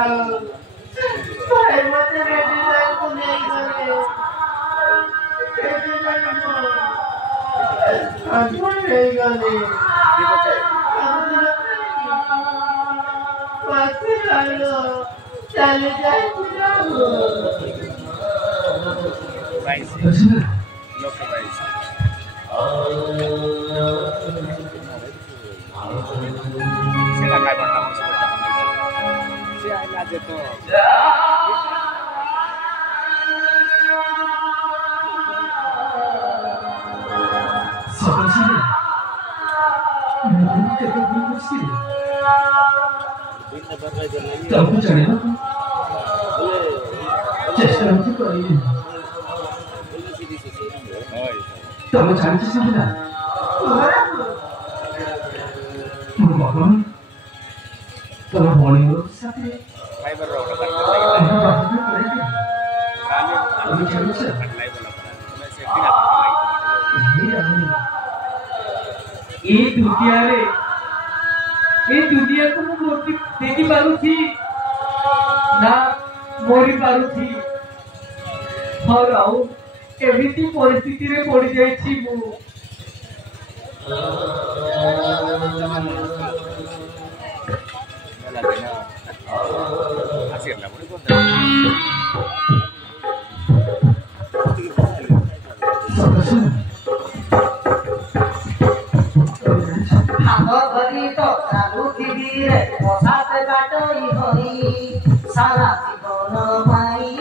भाई मते बेटी जान को नहीं करे बेटी जान को आज नहीं गले पासे आलो चले जाए भाई से लोग भाई से sila kay bang tamo sa siya ay na dito Sabasina मैं तेरे को बहुत मुश्किल तब कुछ नहीं ना चेष्टा नहीं करी तब मैं जानती सी ना बाबा तब होने वाला साथी fiber raw na अभी चल से ये दुनिया को मैं देखी पारू थी ना मोरी पारू थी और आओ एवरीथी परिस्थिति रे पड़ जाई छी मु सारा जीवन भाई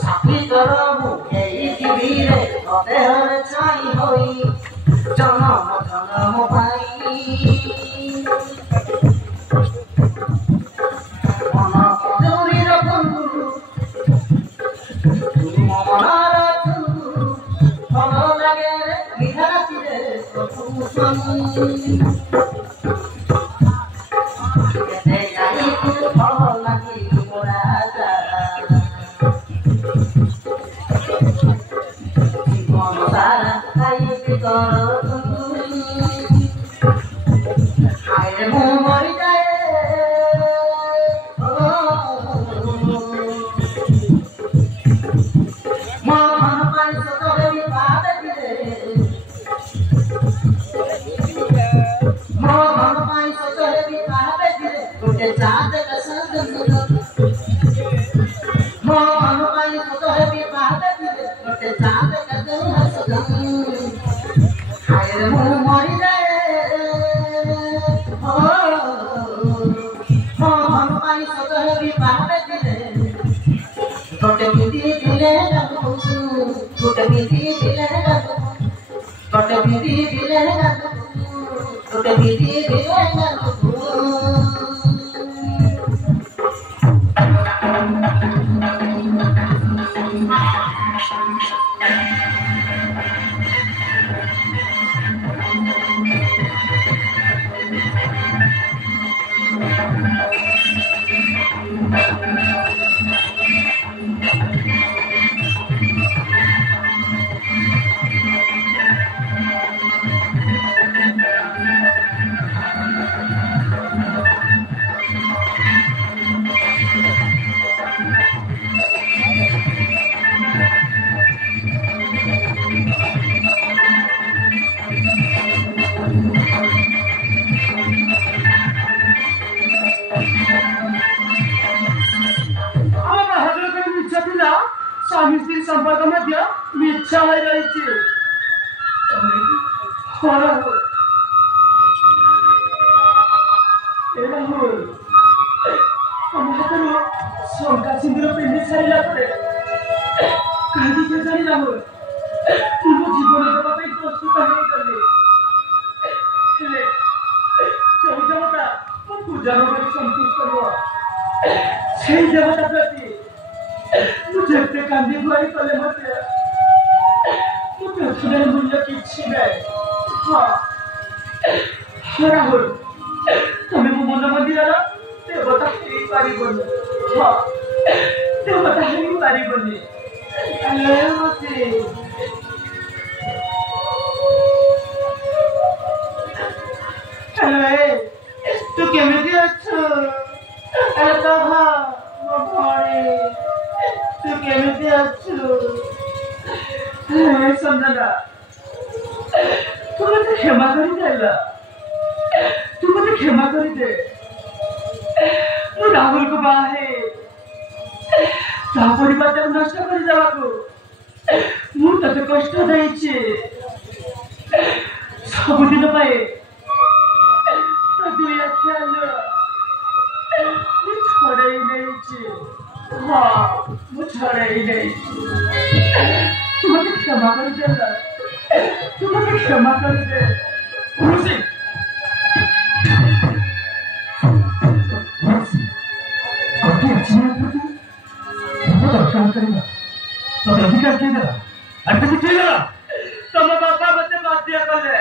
साथी तरह यही जीवीरे देहर छाई होई जन्म जन्म भाई मन दूरी रखू मनार भल लगे विधाती रे स्वामी श्री संपर्क मध्य मिच्छा हो रही है शंका सिंदूर पिंधि सारा कहीं जानी ना तुम जीवन देवा प्रस्तुत हो गले जो देवता पूजा संतुष्ट हुआ से देवता प्रति मुझे कांदी गुआई कले मते मुझे सुने मूल्य किछि नहीं हाँ राहुल तुम्हें मो मन मंदिर देवता ही पारी बने हाँ देवता ही पारी बने अल्लाह मते କେମିତି ଅଛୁ? ଆରେ କହ ମୋ ଭଉଣୀ, ତୁ କେମିତି ଅଛୁ? ସଞ୍ଜନା, ତୁ ମତେ କ୍ଷମା କରିଦେଲା, ତୁ ମତେ କ୍ଷମା କରିଦେ। ମୁଁ ରାହୁଲକୁ ବାହା ହେ ତା ପରିବାରଟାକୁ ନଷ୍ଟ କରିଦେବାକୁ ମୁଁ ତତେ କଷ୍ଟ ଦେଇଛି। ସବୁଦିନ ପାଇଁ ତୋ ଦୁଇ ଆଖି ଆଲୁଅ ମୁଁ ଛଡେଇ ନେଇଛି। ହଁ, ମୁଁ ଛଡେଇ ନେଇଛି। ତୁ ମତେ କ୍ଷମା କରିଦେଲା, ତୁ ମତେ କ୍ଷମା କରିଦେ। ଖୁସି ତମ ବାପା ମତେ ବାଧ୍ୟ କଲେ।